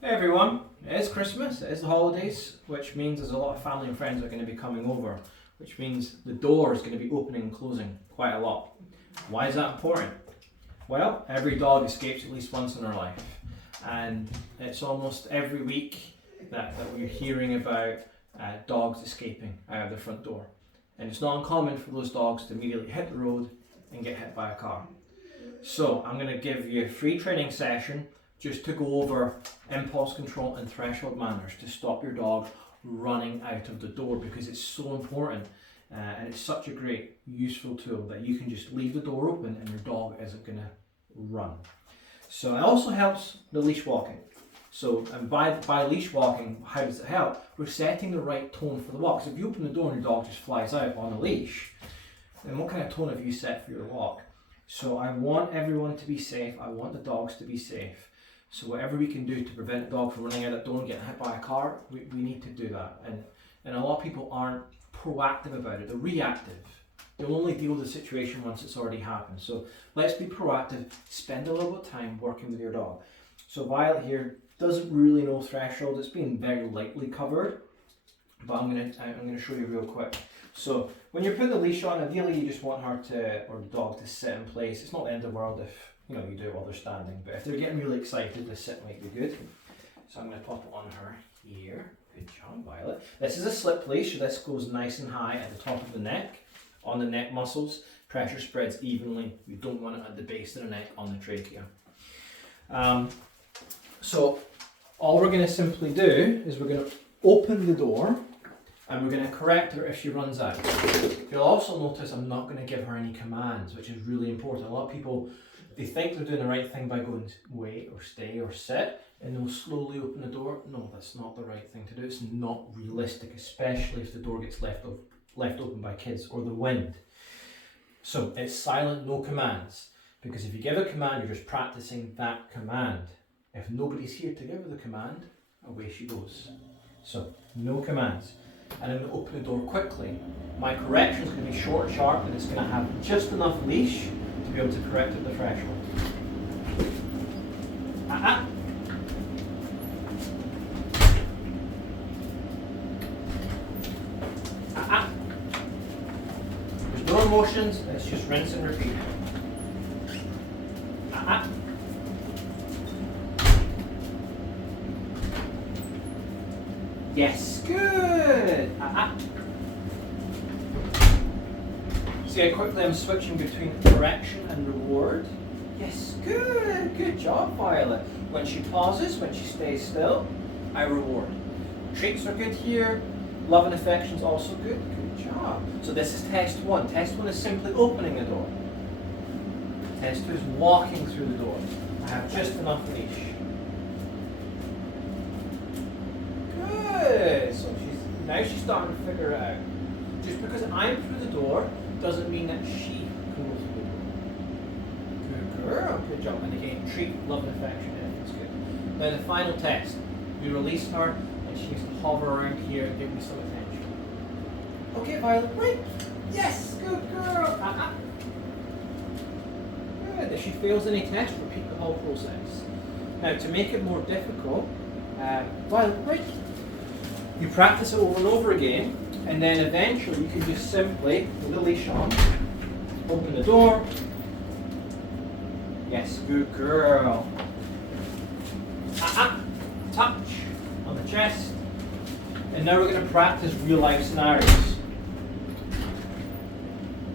Hey everyone, it is Christmas, it is the holidays, which means there's a lot of family and friends that are going to be coming over, which means the door is going to be opening and closing quite a lot. Why is that important? Well, every dog escapes at least once in their life, and it's almost every week that we're hearing about dogs escaping out of the front door. And it's not uncommon for those dogs to immediately hit the road and get hit by a car. So I'm going to give you a free training session just to go over impulse control and threshold manners to stop your dog running out of the door, because it's so important and it's such a great useful tool that you can just leave the door open and your dog isn't going to run. So it also helps the leash walking. So and by leash walking, how does it help? We're setting the right tone for the walk. So if you open the door and your dog just flies out on a leash, then what kind of tone have you set for your walk? So I want everyone to be safe. I want the dogs to be safe. So whatever we can do to prevent a dog from running out that door and getting hit by a car, we need to do that. And a lot of people aren't proactive about it. They're reactive. They'll only deal with the situation once it's already happened. So let's be proactive. Spend a little bit of time working with your dog. So Violet here doesn't really know threshold. It's been very lightly covered, but I'm gonna show you real quick. So when you're putting the leash on, ideally you just want her to, or the dog, to sit in place. It's not the end of the world if you do it while they're standing, but if they're getting really excited, the sit might be good. So I'm going to pop it on her here. Good job, Violet. This is a slip leash, so this goes nice and high at the top of the neck, on the neck muscles. Pressure spreads evenly. We don't want it at the base of the neck, on the trachea. So all we're going to simply do is we're going to open the door and we're going to correct her if she runs out. You'll also notice I'm not going to give her any commands, which is really important. A lot of people, they think they're doing the right thing by going wait or stay or sit, and they'll slowly open the door. No, that's not the right thing to do. It's not realistic, especially if the door gets left open by kids or the wind. So it's silent, no commands, because if you give a command, you're just practicing that command. If nobody's here to give her the command, away she goes. So no commands. And I'm going to open the door quickly. My correction is going to be short and sharp, and it's going to have just enough leash to be able to correct at the threshold. There's no emotions, it's just rinse and repeat. Yes, good. See how quickly I'm switching between correction and reward? Yes, good. Good job, Violet. When she pauses, when she stays still, I reward. Treats are good here. Love and affection's also good. Good job. So this is test one. Test one is simply opening the door. Test two is walking through the door. I have just enough leash. Good. So she's starting to figure it out. Just because I'm through the door doesn't mean that she can go through the door. Good girl. Good job. And again, treat, love and affection. Everything's good. Now the final test. We release her and she needs to hover around here and give me some attention. Okay, Violet, wait. Yes, good girl. Good. If she fails any test, repeat the whole process. Now to make it more difficult, Violet, wait. You practice it over and over again, and then eventually you can just simply, with the leash on, open the door. Yes, good girl. Touch on the chest. And now we're going to practice real life scenarios.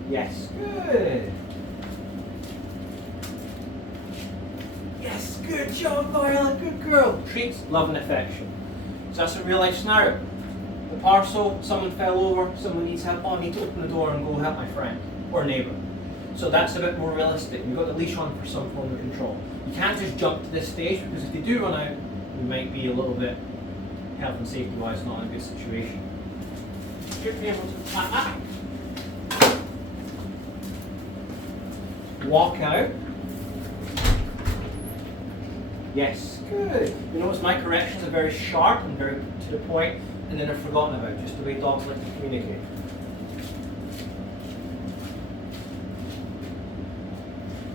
Yes, good. Yes, good job, Violet, good girl. Treats, love and affection. So that's a real life scenario. The parcel, someone fell over, someone needs help. Oh, I need to open the door and go help my friend or neighbour. So that's a bit more realistic. You've got the leash on for some form of control. You can't just jump to this stage, because if you do run out, you might be a little bit health and safety wise not in a good situation. Should be able to walk out. Yes, good. You notice my corrections are very sharp and very to the point, and then they're forgotten about, just the way dogs like to communicate.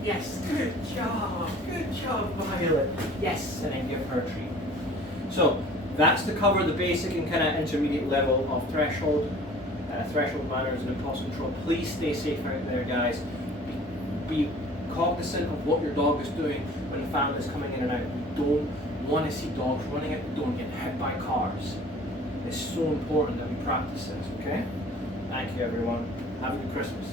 Yes, good job, Violet. Yes, and then give her a treat. So that's to cover the basic and kind of intermediate level of threshold manners and impulse control. Please stay safe out there, guys. Be cognizant of what your dog is doing when the family is coming in and out. We don't want to see dogs running out the door and getting hit by cars. It's so important that we practice this, okay? Thank you, everyone. Have a good Christmas.